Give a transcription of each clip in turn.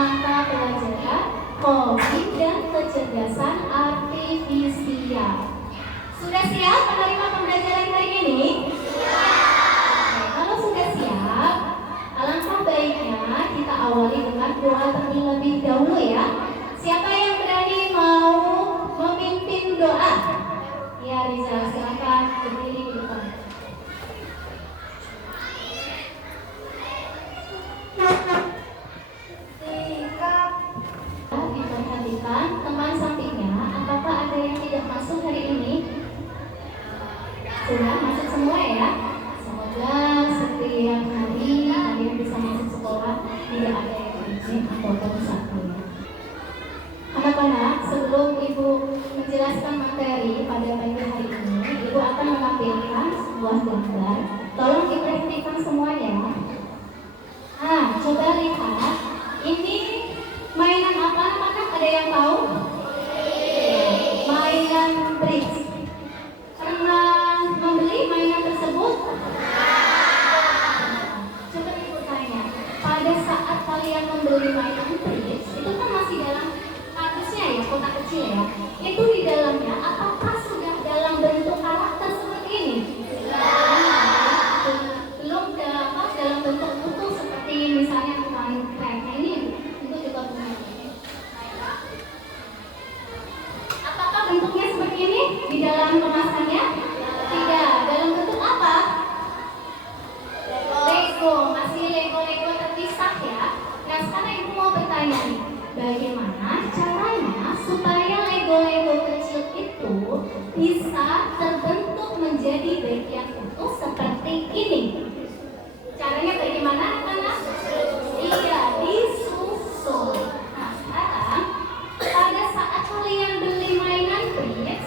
mata pelajaran Coding dan Kecerdasan Artifisial. Sudah siap menerima pembelajaran hari ini? Oke, kalau sudah siap, alangkah baiknya kita awali dengan doa terlebih dahulu ya. Siapa yang berani mau memimpin doa? Ya Rizal, silakan berdiri di depan. Diperhatikan teman sampingnya, apakah ada yang tidak masuk hari ini? Sudah masuk semua ya? Semoga setiap hari kalian bisa masuk sekolah, tidak ada yang izin atau satu. Anak-anak, sebelum Ibu menjelaskan materi pada pagi hari ini, Ibu akan menampilkan sebuah gambar. Tolong diperhatikan semuanya. Nah, coba lihat. Ini mainan apa, anak-anak? Ada yang tahu? Mainan bridge. Pernah membeli mainan tersebut? Coba Ibu tanya. Pada saat kalian membeli mainan bridge, itu kan masih dalam kardusnya ya, kotak kecil ya. Itu di dalamnya apakah sudah dalam bentuk karakter seperti ini? Belum dalam bentuk utuh seperti misalnya main kereta ini. Itu juga belum. Apakah bentuknya seperti ini di dalam kemasannya? Tidak. Dalam bentuk apa? Lego. Masih Lego terpisah ya. Nah, sekarang Ibu mau bertanya nih, bagaimana caranya supaya Lego kecil itu bisa terbentuk menjadi bagian utuh seperti ini? Caranya bagaimana, anak-anak? Iya, disusun. Nah, sekarang pada saat kalian beli mainan bridge,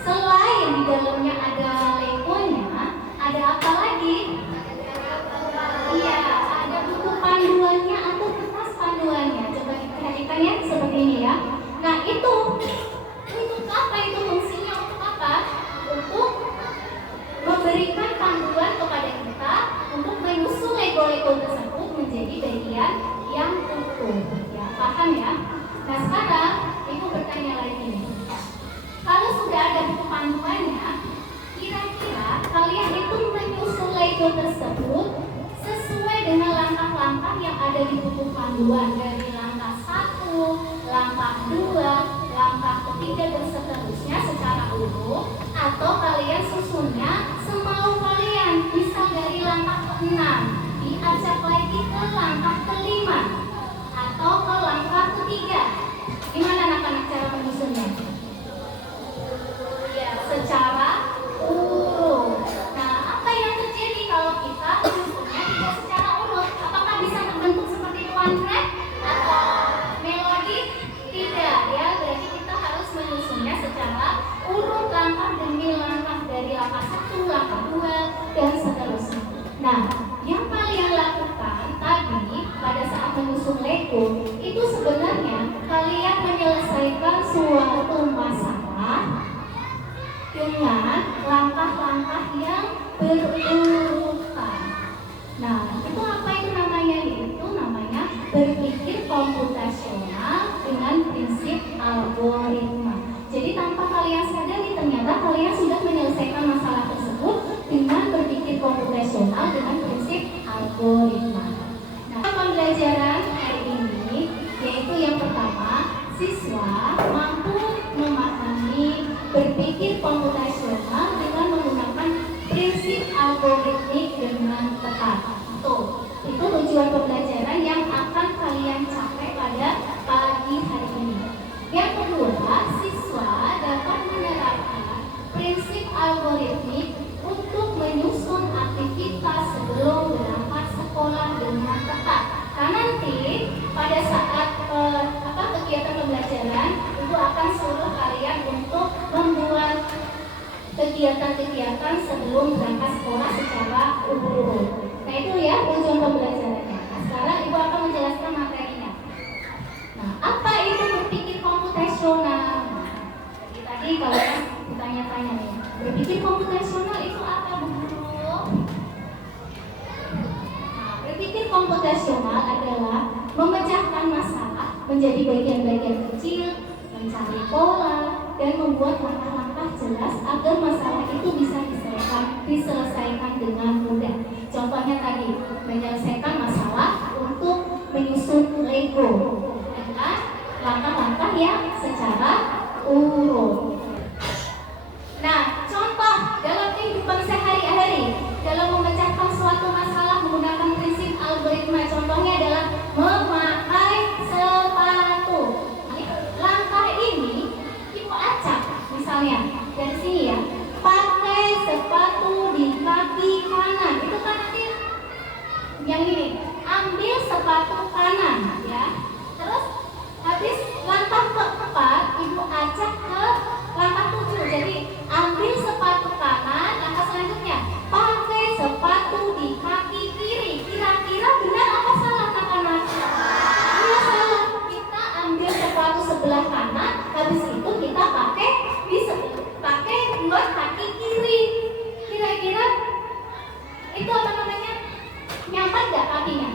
selain di dalamnya ada Legonya, ada apa lagi? Iya, ada buku panduannya atau kertas panduannya. Coba diperhatikan ya, seperti ini ya. Nah, itu untuk apa? Itu fungsinya untuk apa? Untuk memberikan panduan kepada kita untuk menyusun Lego tersebut menjadi bagian yang utuh. Ya, paham ya? Nah, sekarang Ibu bertanya lagi nih. Kalau sudah ada buku panduannya, kira-kira kalian itu menyusun Lego tersebut sesuai dengan langkah-langkah yang ada di buku panduan, dari langkah 1, langkah 2, langkah ketiga dan seterusnya secara urut, atau kalian susunnya semau kalian, misal dari langkah ke-6 diacak lagi ke langkah ke-5 atau ke langkah ke-3. Gimana anak-anak cara menyusunnya? Ya, secara urut. Nah, apa yang terjadi kalau kita menyusunnya tidak secara urut? Apakah bisa terbentuk seperti tuan Fred atau melodi? Tidak ya, berarti kita harus menyusunnya secara urut, langkah demi langkah, dari langkah 1, langkah 2 dan seterusnya. Nah, yang kalian lakukan tadi pada saat menyusun Lego itu sebenarnya kalian menyelesaikan suatu masalah dengan langkah-langkah yang berurutan. Nah, itu apa itu namanya? Itu namanya berpikir komputasional dengan prinsip algoritma. Jadi tanpa kalian sadari ternyata kalian sudah menyelesaikan masalah tersebut dengan berpikir komputasional dengan prinsip algoritma. Nah, pembelajaran hari ini yaitu yang pertama, siswa mampu memahami berpikir komputasional dengan menggunakan prinsip algoritmik dengan tepat. Itu tujuan pembelajaran yang akan kalian capai pada pagi hari ini. Yang kedua, siswa dapat menerapkan prinsip algoritmik untuk menyusun aktivitas sebelum berangkat sekolah dengan tepat. Karena nanti pada saat kegiatan pembelajaran itu akan suruh kalian untuk membuat kegiatan-kegiatan sebelum berangkat sekolah secara urut. Nah, itu ya tujuan pembelajarannya. Nah, sekarang Ibu akan menjelaskan materinya. Nah, apa itu berpikir komputasional? Jadi tadi kalau ditanya-tanya nih, berpikir komputasional itu apa, Bu Guru? Nah, berpikir komputasional adalah memecahkan masalah menjadi bagian-bagian kecil, mencari pola, dan membuat langkah-langkah jelas agar masalah itu bisa diselesaikan dengan mudah. Contohnya tadi, menyelesaikan masalah untuk menyusun Lego dengan langkah-langkah yang secara urut. Nah, contoh dalam kehidupan sehari-hari dalam memecahkan suatu masalah menggunakan prinsip algoritma, contohnya adalah memakai sepatu. Langkah ini Ibu acak, misalnya dari sini ya, pakai sepatu di kaki kanan. Itu kan nanti yang ini, ambil sepatu kanan ya. Terus habis langkah keempat Ibu acak ke langkah 7. Jadi ambil sepatu kanan, langkah selanjutnya pakai sepatu di kaki kiri. Kira-kira benar apa salah anak-anak? Iya salah. Kita ambil sepatu sebelah kanan, habis itu kita pakai buat kaki kiri. Kira-kira itu apa namanya? Nyaman nggak kakinya?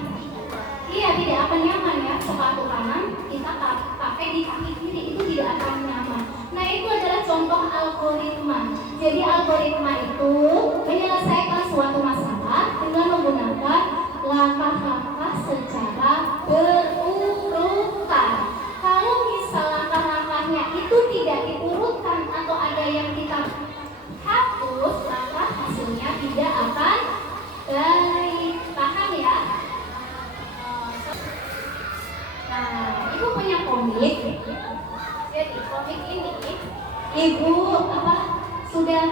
Iya, tidak akan nyaman ya. Sepatu kanan kita pakai di kaki kiri, itu tidak akan nyaman. Nah, itu adalah contoh algoritma. Jadi algoritma itu menyelesaikan suatu masalah dengan menggunakan langkah-langkah secara berurutan. Kalau misal langkah-langkahnya itu tidak diurutkan atau ada yang kita hapus, maka hasilnya tidak akan baik. Paham ya? Nah, Ibu punya komik. Jadi komik ini Ibu sudah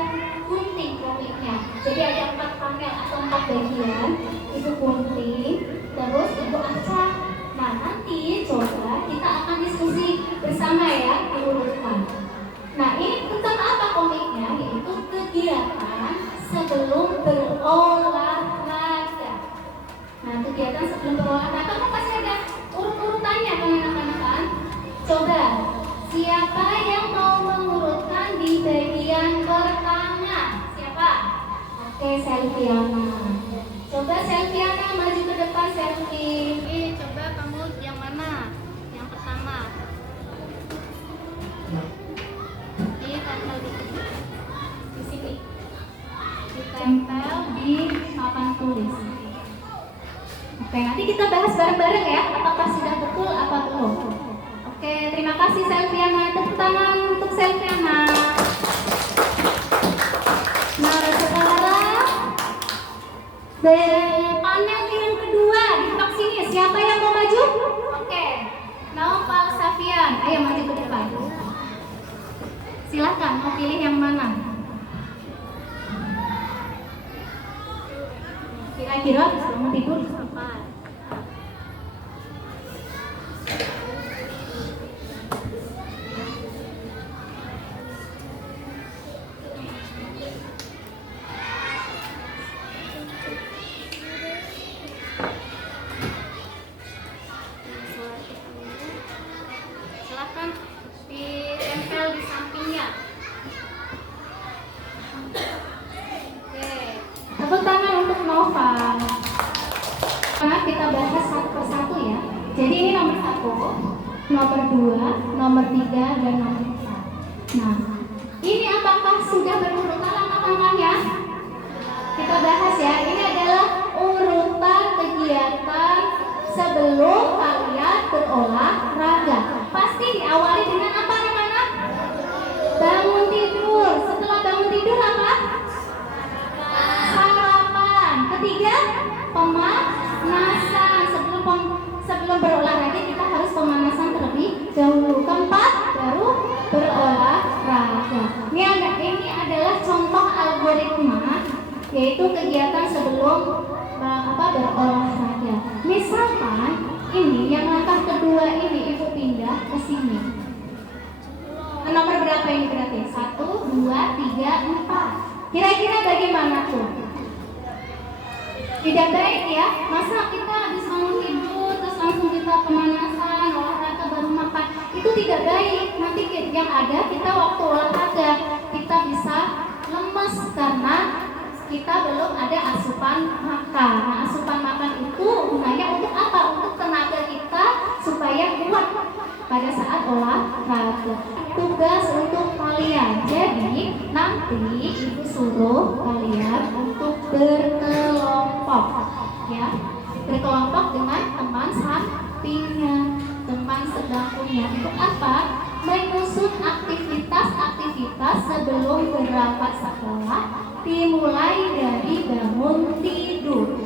gunting komiknya. Jadi ada 4 panel atau 4 bagian. Ibu gunting, terus Ibu acak. Nah, nanti coba kita akan diskusi bersama ya, diurutkan. Nah, ini tentang apa komiknya? Yaitu kegiatan sebelum berolahraga. Nah, kegiatan sebelum berolahraga kan pasti ada urut-urutannya kan anak-anak kan? Coba, siapa yang mau mengurutkan di bagian pertama? Siapa? Oke, Selviana. Coba Selviana maju ke depan, Selvi. Coba kamu yang mana? Yang pertama. Ditempel di sini. Ditempel di papan tulis. Oke, nanti kita bahas bareng-bareng ya, apakah sudah betul apa belum. Oke, terima kasih Selviana. Tepuk tangan untuk Selviana. Nah, sekarang panel yang kedua di depan sini. Siapa yang mau maju? Oke, Naufal Safian, ayo maju ke depan. Silakan, mau pilih yang mana? Kira-kira mau tidur apa? Silakan ditempel di sampingnya. Oke. Tepuk tangan untuk Nova. Nah, kita bahas satu persatu ya. Jadi ini nomor 1, nomor 2, nomor 3, dan nomor 4. Nah, ini apakah sudah berurutan langkah-langkahnya? Kita bahas ya. Ini adalah urutan kegiatan sebelum kalian berolahraga. Pasti diawali dengan apa anak-anak? Bangun tidur. Setelah bangun tidur apa? Sarapan. Ketiga, pemanasan. Sebelum berolahraga kita harus pemanasan terlebih dahulu. Keempat, baru berolahraga. Ini adalah contoh algoritma, yaitu kegiatan sebelum berolahraga. Misalkan ini yang langkah kedua ini Ibu pindah ke sini. Nomor berapa ini berarti? 1, 2, 3, 4. Kira-kira bagaimana tuh? Tidak baik ya. Masa kita habis bangun tidur terus langsung kita pemanasan, olahraga baru makan? Itu tidak baik. Nanti yang ada kita waktu olahraga kita bisa lemes karena kita belum ada asupan makan. Nah, asupan makan itu gunanya untuk apa? Untuk tenaga kita supaya kuat pada saat olahraga. Tugas untuk kalian, jadi nanti ibu suruh kalian untuk berkelompok, ya, berkelompok dengan teman sampingnya, teman sebangkunya. Untuk apa? Menyusun aktivitas-aktivitas sebelum berangkat sekolah, dimulai dari bangun tidur.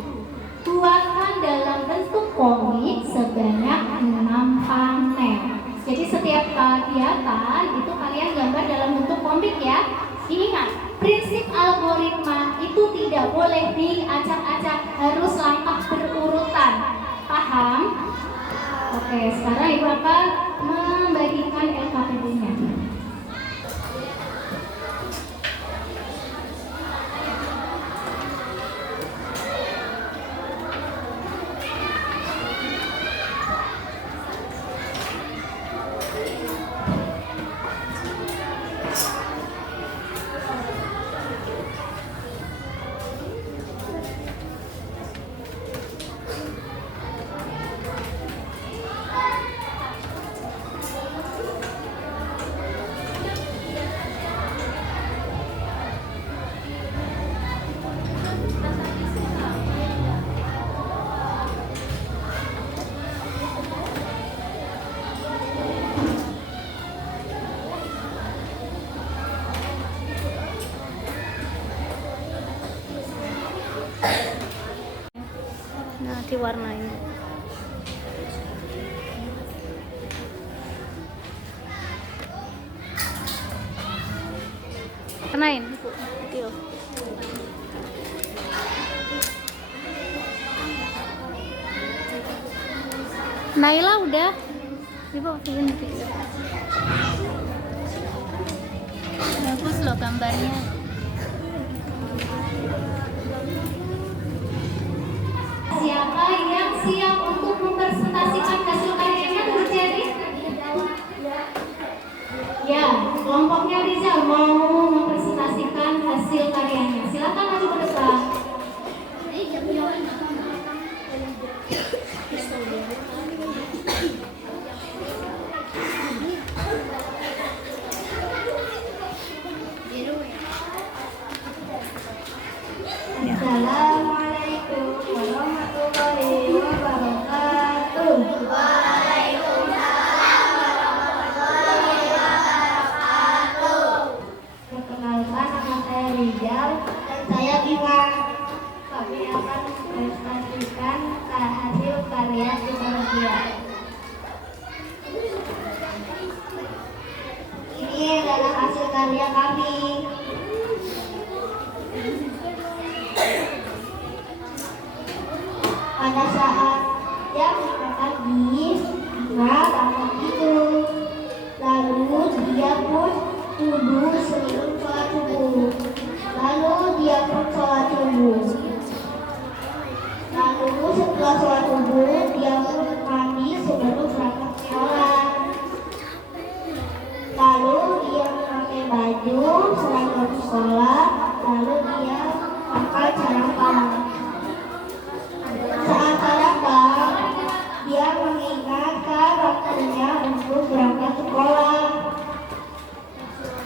Buatkan dalam bentuk komik sebanyak 6 panel. Jadi setiap kegiatan itu kalian gambar dalam bentuk komik ya. Ingat, prinsip algoritma itu tidak boleh diacak-acak, harus langkah berurutan. Paham? Oke, sekarang ibu akan membagikan LKPD-nya. Nah, diwarnain. Kenain, Bu. Video. Naila udah. Ibu bikin video. Bagus loh gambarnya. Siapa yang siap untuk mempresentasikan hasil karyanya, Bu Jerry? Ya, kelompoknya Rizal mau mempresentasikan hasil karyanya. Silakan maju ke depan. Assalamualaikum warahmatullahi wabarakatuh. Perkenalkan, nama saya Rizal dan saya Bima. Kami akan mempresentasikan hasil karya psikologia. Ini adalah hasil karya kami. Pada saat dia mengatakan Bima bangun tidur, lalu dia pun duduk sebelum sholat subuh. Lalu dia pun sholat subuh. Lalu setelah sholat subuh dia pun mandi sebelum berangkat sekolah. Lalu dia memakai baju seragam sekolah. Lalu dia pakai sarapan. Saat sarapan, dia mengingatkan waktunya untuk berangkat sekolah.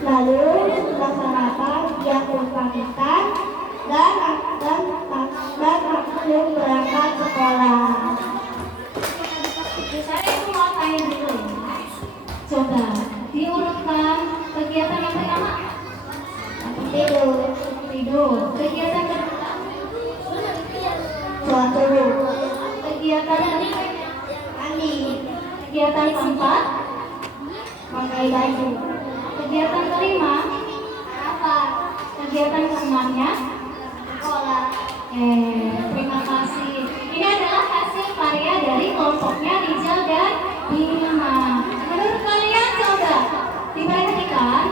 Lalu setelah sarapan, dia pun pamitan dan langsung berangkat sekolah. Saya itu mau tanya dulu ya. Coba diurutkan kegiatan yang pertama. Tidur. Kegiatan kedua. Sholat subuh. Kegiatan ketiga. Mandi. Kegiatan keempat. Pakai baju. Kegiatan kelima. Sarapan. Kegiatan keenamnya. Sekolah. Terima kasih. Ini adalah hasil karya dari kelompoknya Rizal dan Bima. Menurut kalian coba diperhatikan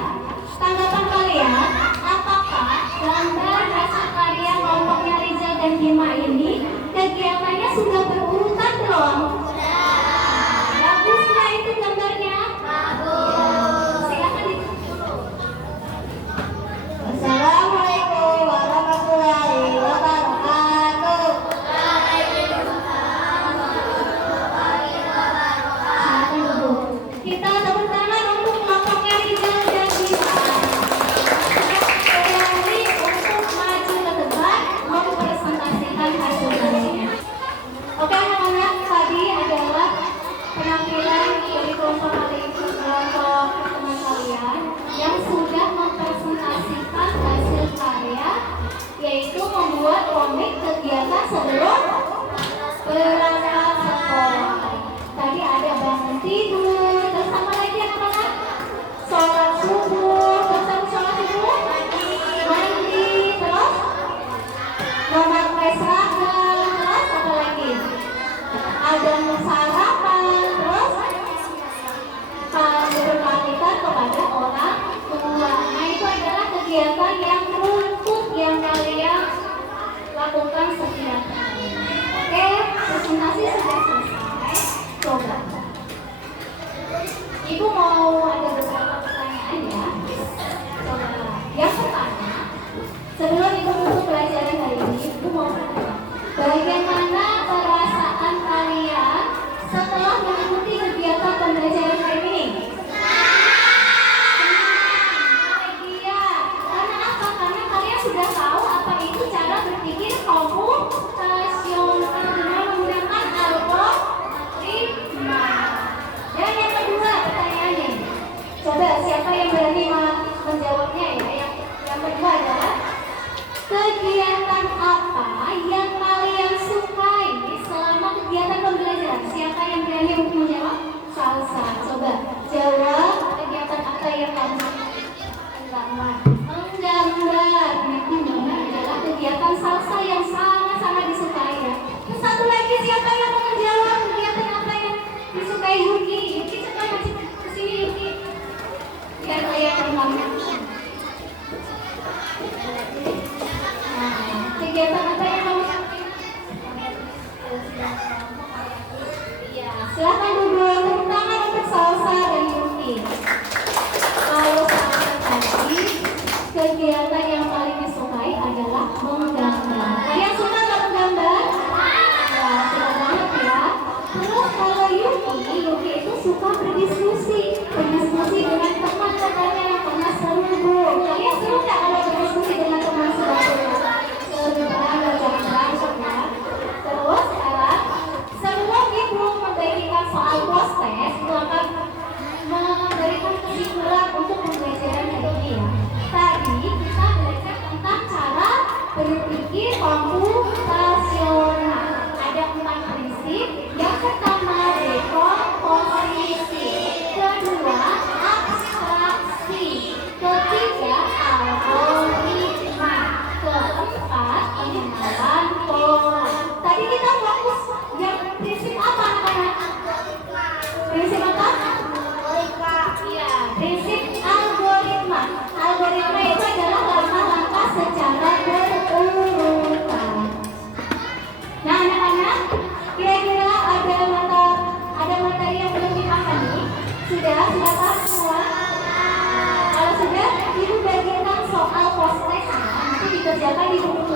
tanggapan kalian, apakah gambar hasil karya kelompoknya Rizal dan Bima ini kegiatannya sudah berurutan belum? Bagus nggak itu gambarnya? Bagus. Silakan ditutup dulu. Assalamualaikum warahmatullahi wabarakatuh. Waalaikumsalam warahmatullahi wabarakatuh. tidur, terus apa lagi anak-anak? Sholat subuh, terus habis sholat subuh mandi, terus memakai seragam, terus apa lagi? Ada sarapan, terus berbaktikan kepada orang tua. Nah itu adalah kegiatan yang rutin yang kalian lakukan setiap hari. Oke, presentasi sudah selesai. Coba Ibu mau ada beberapa pertanyaan ya. Coba. Yang pertama, sebelum Ibu tutup pelajaran hari ini, Ibu mau bertanya, bagaimana perasaan kalian setelah mengikuti kegiatan pembelajaran hari ini? Bahagia. Karena apa? Karena kalian sudah tahu apa itu cara berpikir komputasional dengan menggunakan algoritma. Dan yang kedua pertanyaannya, coba siapa yang berani menjawabnya ya? Yang kedua adalah kegiatan apa yang kalian sukai selama kegiatan pembelajaran? Siapa yang berani untuk menjawab? Salsa. Coba jawab, kegiatan apa yang kamu sukai? Menggambar. Menggambar adalah kegiatan salsa yang sangat-sangat disukai ya. Terus satu lagi, siapa yang mau menjawab kegiatan apa yang disukai Yuki? Yuki coba masih kesini Yuki. Biar kelihatan kamu. Kegiatan apa yang kamu sukai? Iya, silakan dulu tepuk tangan untuk Salsa dan Yuki. Kalau Salsa tadi, kegiatan yang paling disukai adalah menggambar. Kalian suka nggak menggambar? Ya, suka banget ya. Terus kalau Yuki itu suka berdiskusi dengan teman katanya yang pernah seru. Kalian seru nggak kalau berdiskusi dengan teman seru? Terus sekarang sebelum Ibu membagikan soal post-test, Ibu akan memberikan kesimpulan untuk pembelajaran hari ini ya. Tadi kita belajar tentang cara berpikir komputasional. Ada 4 prinsip. Yang pertama dekomposisi, kedua abstraksi, ketiga algoritma, keempat pengenalan pola. Tadi kita fokus yang prinsip apa anak-anak? Prinsip apa? Iya, prinsip algoritma. Algoritma itu adalah langkah-langkah secara berurutan. Nah anak-anak, kira-kira ada materi yang belum dipahami? Sudah paham semua? Kalau sudah, Ibu bagikan soal post-test nanti dikerjakan di buku